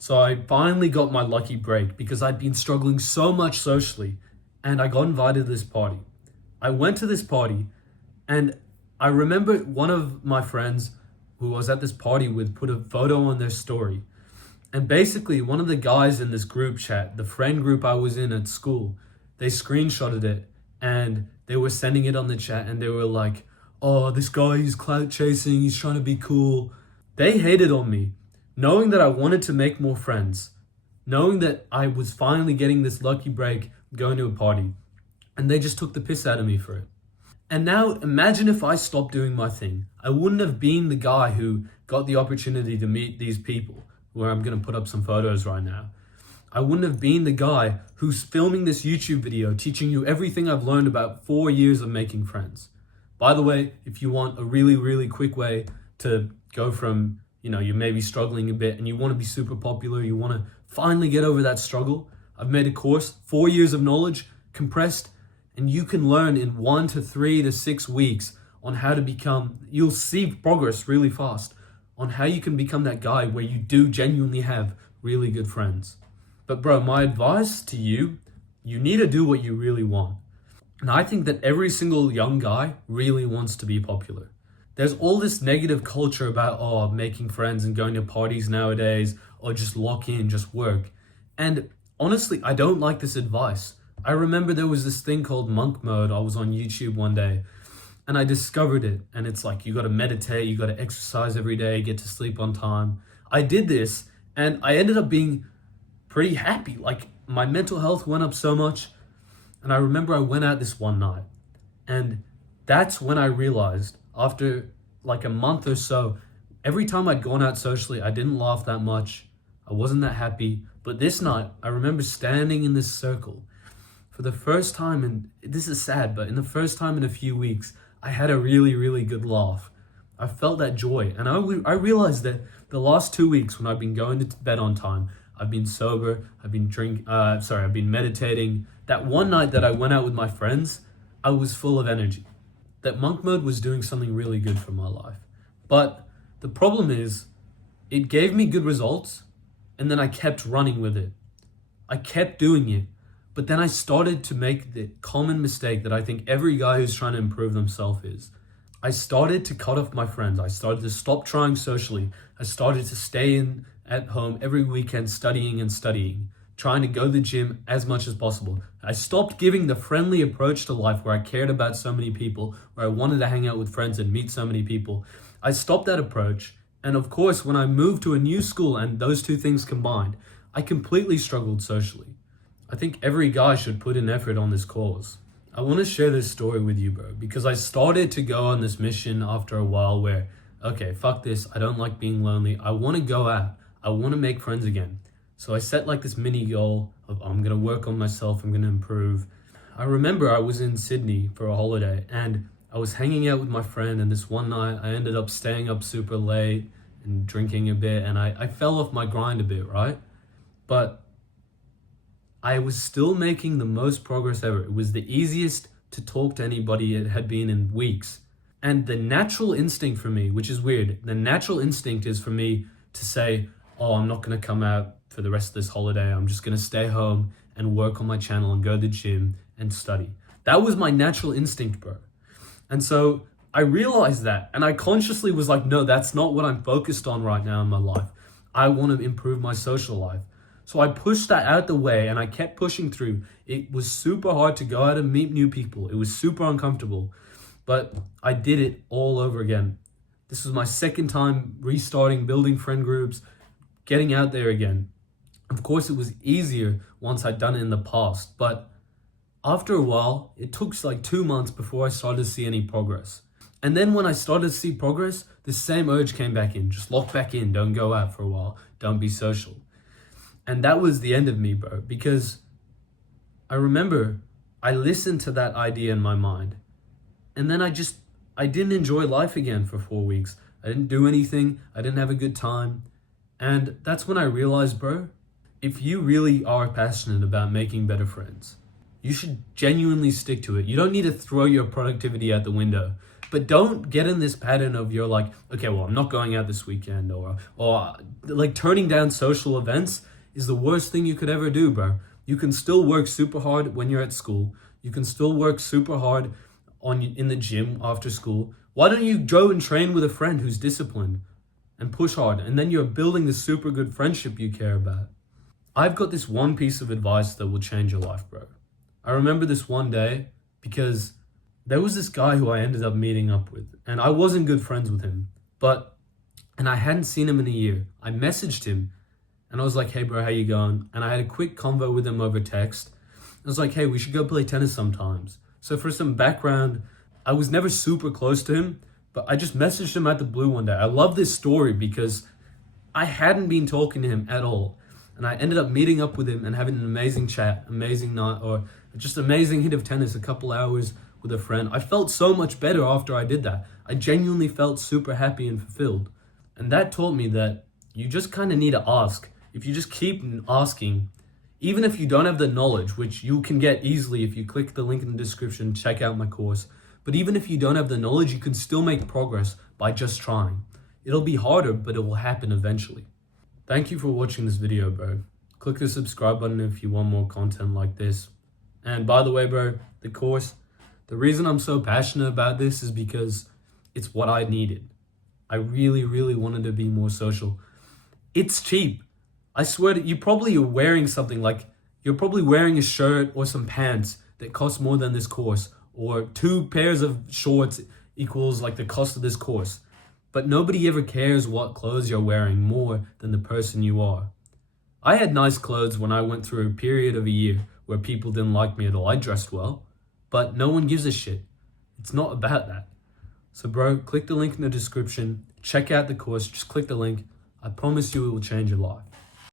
So I finally got my lucky break because I'd been struggling so much socially, and I got invited to this party. I went to this party, and I remember one of my friends who I was at this party with put a photo on their story. And basically, one of the guys in this group chat, the friend group I was in at school, they screenshotted it and they were sending it on the chat, and they were like, "Oh, this guy, he's clout chasing, he's trying to be cool." They hated on me, knowing that I wanted to make more friends, knowing that I was finally getting this lucky break going to a party, and they just took the piss out of me for it. And now imagine if I stopped doing my thing. I wouldn't have been the guy who got the opportunity to meet these people, where I'm going to put up some photos right now. I wouldn't have been the guy who's filming this YouTube video teaching you everything I've learned about 4 years of making friends. By the way, if you want a really, really quick way to go from, you're maybe struggling a bit and you want to be super popular, you want to finally get over that struggle, I've made a course, 4 years of knowledge, compressed, and you can learn in 1 to 3 to 6 weeks on how to become, you'll see progress really fast on how you can become that guy where you do genuinely have really good friends. But bro, my advice to you, you need to do what you really want. And I think that every single young guy really wants to be popular. There's all this negative culture about, making friends and going to parties nowadays, or just lock in, just work. And honestly, I don't like this advice. I remember there was this thing called monk mode. I was on YouTube one day and I discovered it. And it's like, you got to meditate, you got to exercise every day, get to sleep on time. I did this and I ended up being pretty happy. Like, my mental health went up so much. And I remember I went out this one night, and that's when I realized, after like a month or so, every time I'd gone out socially, I didn't laugh that much. I wasn't that happy. But this night, I remember standing in this circle for the first time, and this is sad, but in the first time in a few weeks, I had a really, really good laugh. I felt that joy. And I realized that the last 2 weeks when I've been going to bed on time, I've been sober, I've been meditating. That one night that I went out with my friends, I was full of energy. That monk mode was doing something really good for my life. But the problem is, it gave me good results, and then I kept running with it. I kept doing it. But then I started to make the common mistake that I think every guy who's trying to improve themselves is. I started to cut off my friends. I started to stop trying socially. I started to stay in at home every weekend studying, trying to go to the gym as much as possible. I stopped giving the friendly approach to life where I cared about so many people, where I wanted to hang out with friends and meet so many people. I stopped that approach. And of course, when I moved to a new school and those two things combined, I completely struggled socially. I think every guy should put in effort on this cause. I want to share this story with you, bro, because I started to go on this mission after a while where, okay, fuck this. I don't like being lonely. I want to go out. I want to make friends again. So I set like this mini goal of, I'm going to work on myself. I'm going to improve. I remember I was in Sydney for a holiday and I was hanging out with my friend, and this one night I ended up staying up super late and drinking a bit, and I fell off my grind a bit, right? But I was still making the most progress ever. It was the easiest to talk to anybody it had been in weeks. And the natural instinct for me, which is weird, the natural instinct is for me to say, I'm not going to come out for the rest of this holiday. I'm just going to stay home and work on my channel and go to the gym and study. That was my natural instinct, bro. And so I realized that, and I consciously was like, no, that's not what I'm focused on right now in my life. I want to improve my social life. So I pushed that out the way and I kept pushing through. It was super hard to go out and meet new people. It was super uncomfortable, but I did it all over again. This was my second time restarting, building friend groups, getting out there again. Of course, it was easier once I'd done it in the past, but after a while, it took like 2 months before I started to see any progress. And then when I started to see progress, the same urge came back in. Just lock back in, don't go out for a while, don't be social. And that was the end of me, bro, because I remember I listened to that idea in my mind. And then I didn't enjoy life again for 4 weeks. I didn't do anything. I didn't have a good time. And that's when I realized, bro, if you really are passionate about making better friends, you should genuinely stick to it. You don't need to throw your productivity out the window But don't get in this pattern of you're like, okay, well, I'm not going out this weekend, or like turning down social events is the worst thing you could ever do, bro. You can still work super hard when you're at school. You can still work super hard in the gym after school. Why don't you go and train with a friend who's disciplined and push hard, and then you're building the super good friendship you care about. I've got this one piece of advice that will change your life, bro. I remember this one day because there was this guy who I ended up meeting up with, and I wasn't good friends with him, and I hadn't seen him in a year. I messaged him, and I was like, hey bro, how you going? And I had a quick convo with him over text. I was like, hey, we should go play tennis sometimes. So for some background, I was never super close to him, but I just messaged him at the blue one day. I love this story because I hadn't been talking to him at all. And I ended up meeting up with him and having an amazing chat, amazing night, or just amazing hit of tennis, a couple hours with a friend. I felt so much better after I did that. I genuinely felt super happy and fulfilled. And that taught me that you just kind of need to ask. If you just keep asking, even if you don't have the knowledge, which you can get easily if you click the link in the description, check out my course. But even if you don't have the knowledge, you can still make progress by just trying. It'll be harder, but it will happen eventually. Thank you for watching this video, bro. Click the subscribe button if you want more content like this. And by the way, bro, the course, the reason I'm so passionate about this is because it's what I needed. I really, really wanted to be more social. It's cheap. I swear you probably are wearing something like, you're probably wearing a shirt or some pants that cost more than this course, or 2 pairs of shorts equals like the cost of this course. But nobody ever cares what clothes you're wearing more than the person you are. I had nice clothes when I went through a period of a year where people didn't like me at all. I dressed well, but no one gives a shit. It's not about that. So bro, click the link in the description, check out the course, just click the link. I promise you it will change your life.